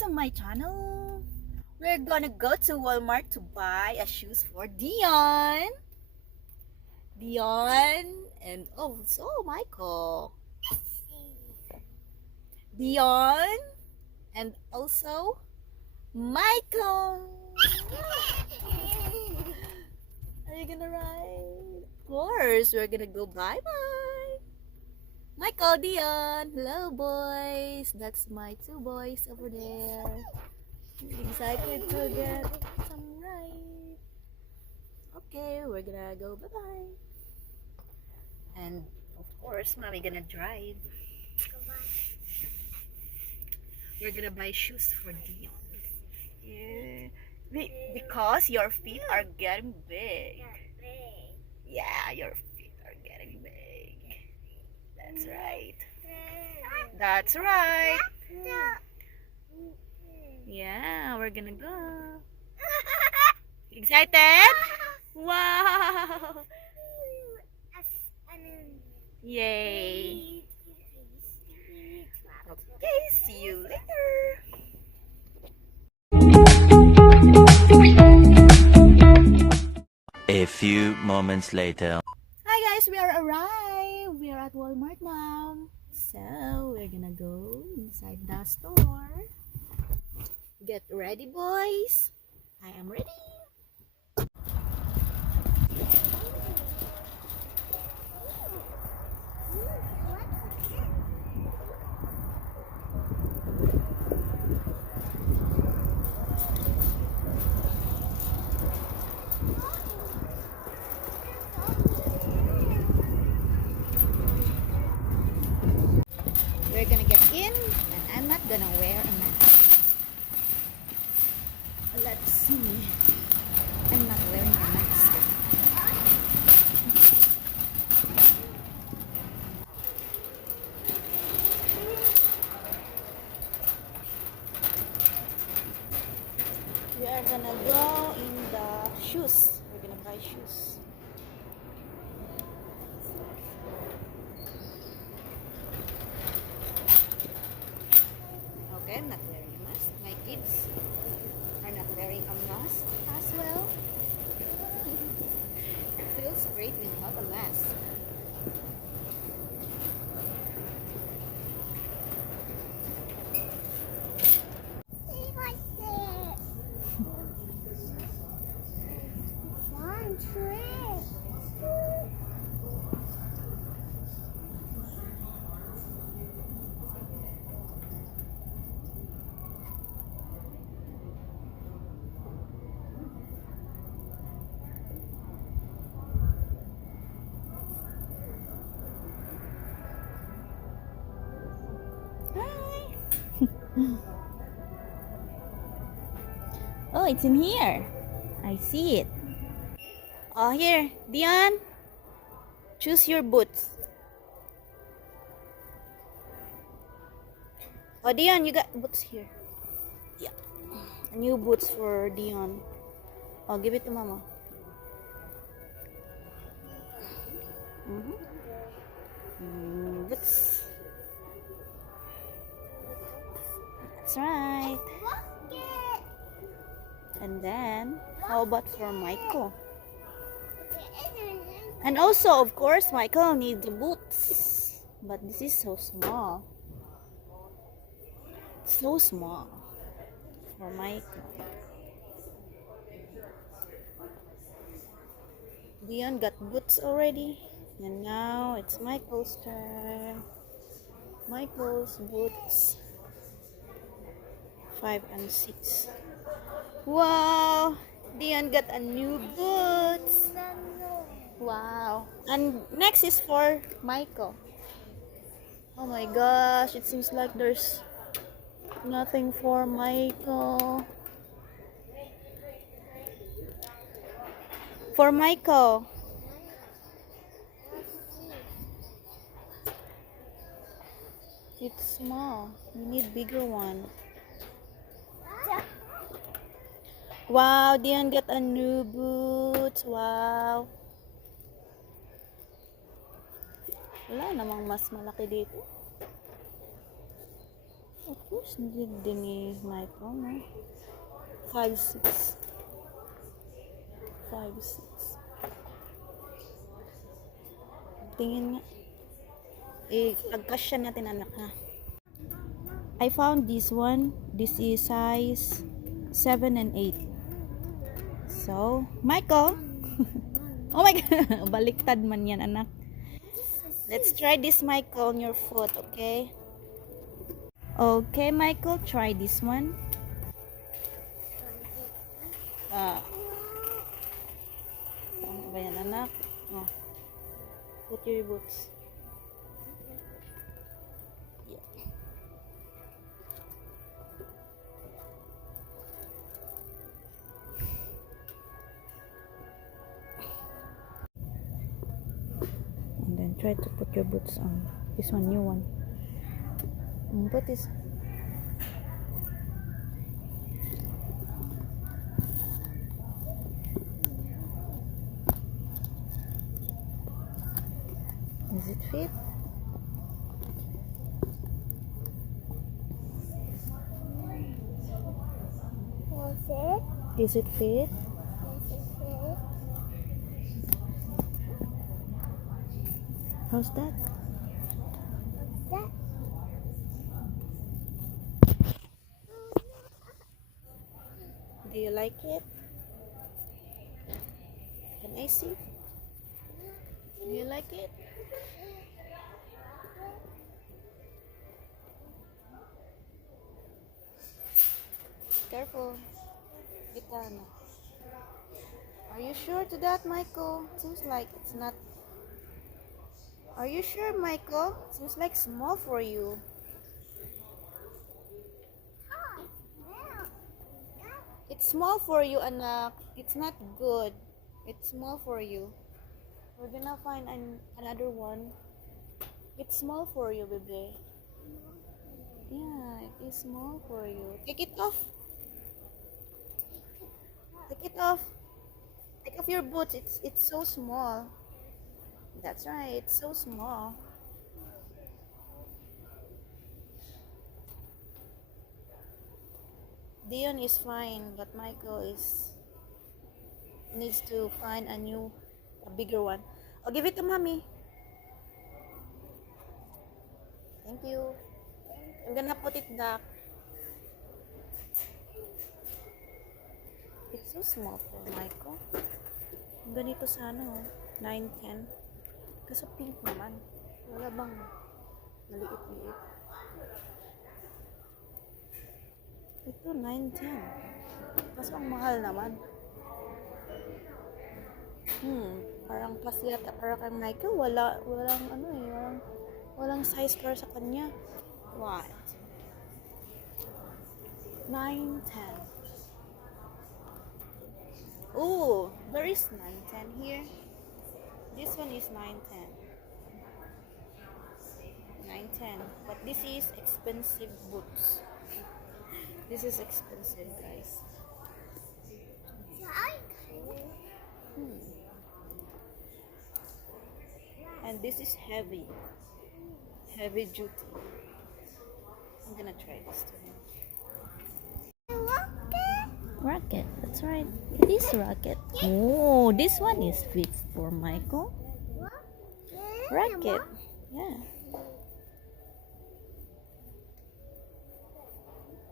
to my channel. We're gonna go to Walmart to buy a shoes for Dyann, and also Michael. Dyann and also Michael. Are you gonna ride? Of course, we're gonna go bye-bye. Michael, Dyann, hello boys. That's my two boys over there. Excited to get some ride. Okay, we're gonna go bye-bye. And of course, mommy gonna drive. We're gonna buy shoes for Dyann. Yeah. Because your feet are getting big. Yeah, your feet are getting big. That's right. That's right. Yeah, we're gonna go. Excited? Wow! Yay! Okay, see you later. A few moments later. Hi guys, we are arrived. We are at Walmart now. So we're gonna go inside the store. Get ready, boys. I am ready. We're gonna get in, and I'm not gonna wear a mask. Let's see. I'm not wearing a mask. We are gonna go in the shoes. We're gonna buy shoes. Okay, I'm not wearing a mask. My kids are not wearing a mask as well. It feels great without a mask. Oh, it's in here. I see it. Oh, here, Dyann. Choose your boots. Oh, Dyann, you got boots here. Yeah. New boots for Dyann. Oh, give it to Mama. Boots. That's right. And then, how about for Michael? And also, of course, Michael needs the boots. But this is so small. So small for Michael. Dyann got boots already. And now it's Michael's turn. Michael's boots. 5 and 6. Wow! Dyann got a new boots. Wow. And next is for Michael. Oh my gosh, it seems like there's nothing for Michael. For Michael. It's small. We need bigger one. Wow, Dyann got a new boots. Wow. Wala namang mas malaki dito. Of course, hindi din ni Michael, no? 5'6". 5'6". Tingin nga. Pagkasya natin, anak, ha? I found this one. This is size 7 and 8. So, Michael. Oh my God. Baliktad man yan, anak. Let's try this, Michael, on your foot, okay? Okay, Michael, try this one. Ano ba yan, anak? Oh. Put your boots. Yeah. And then try to put your boots on. This one, new one. Put this. Does it fit? Is it fit? How's that? Do you like it? Can I see? Do you like it? Careful. Gitana. Are you sure to that, Michael? Seems like it's not. Are you sure, Michael? Seems like small for you. It's small for you, anak. It's not good. It's small for you. We're gonna find another one. It's small for you, baby. Yeah, it is small for you. Take it off. Take it off. Take off your boots. It's so small. That's right. It's so small. Dyann is fine, but Michael needs to find a bigger one. I'll give it to mommy. Thank you. I'm gonna put it back. It's so small for Michael. Ganito sana, 9-10. Kaso pink naman. Wala bang maliit-liit? Ito 9-10. Kaso ang mahal naman. Parang kasi yata para kay Michael walang size para sa kanya. What? 9-10. Oh, there is 9-10 here. This one is 9-10. 9-10. But this is expensive boots. This is expensive, guys. And this is heavy. Heavy duty. I'm gonna try this to him. Rocket, that's right. It is rocket. Oh, this one is fit for Michael. Rocket, yeah.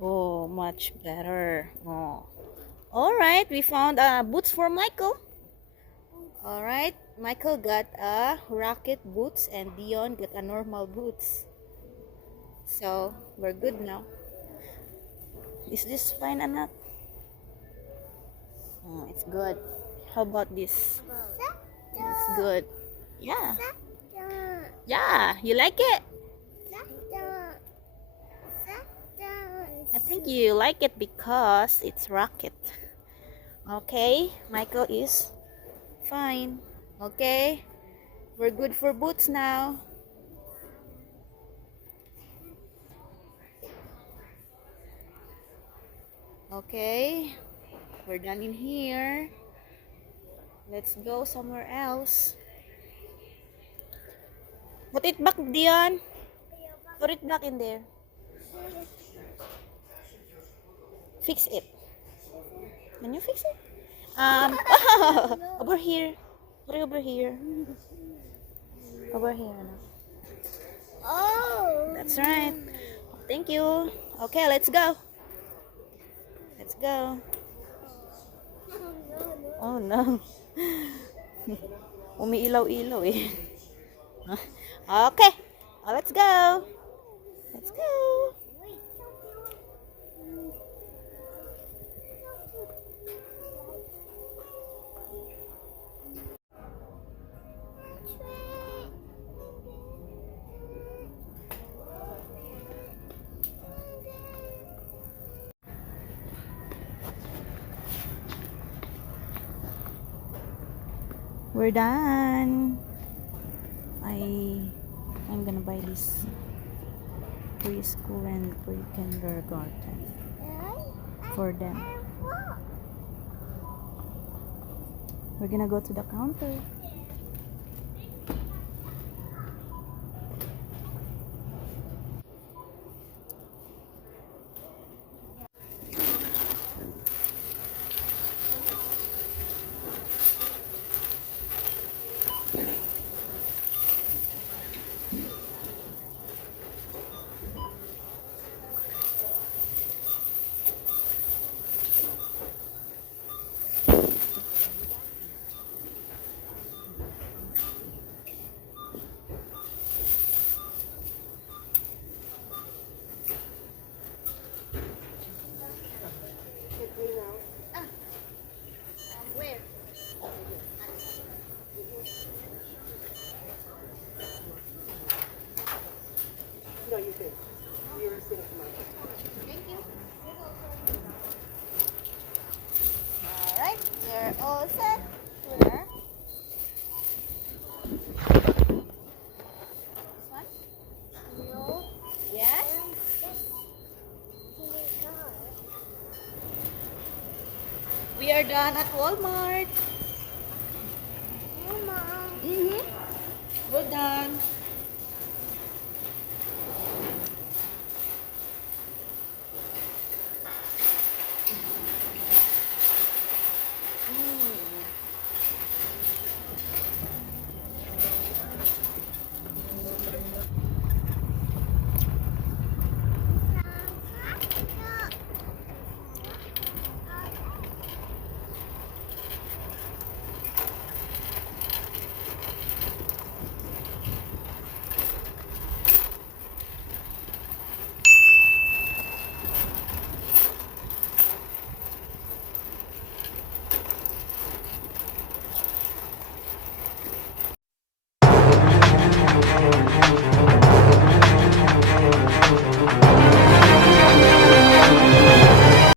Oh, much better. Oh, all right. We found boots for Michael. All right, Michael got a rocket boots and Dyann got a normal boots. So we're good now. Is this fine, anak? Oh, it's good. How about this? It's good. Yeah. Yeah, you like it? I think you like it because it's rocket. Okay, Michael is fine. Okay, we're good for boots now. Okay, we're done in here. Let's go somewhere else. Put it back, Dyann. Put it back in there. Fix it. Can you fix it? Over here. Put it over here. Over here. No? Oh. That's right. Thank you. Okay, let's go. Let's go. Oh no. Umiilaw-ilaw eh. Okay. Let's go. Let's go. We're done. I'm gonna buy this preschool and pre-kindergarten for them. We're gonna go to the counter. Where? No, you did. You were sitting for mine. Thank you. Alright, we're all set. Here. This one? No. Yes? We are done at Walmart. Mama. We're done.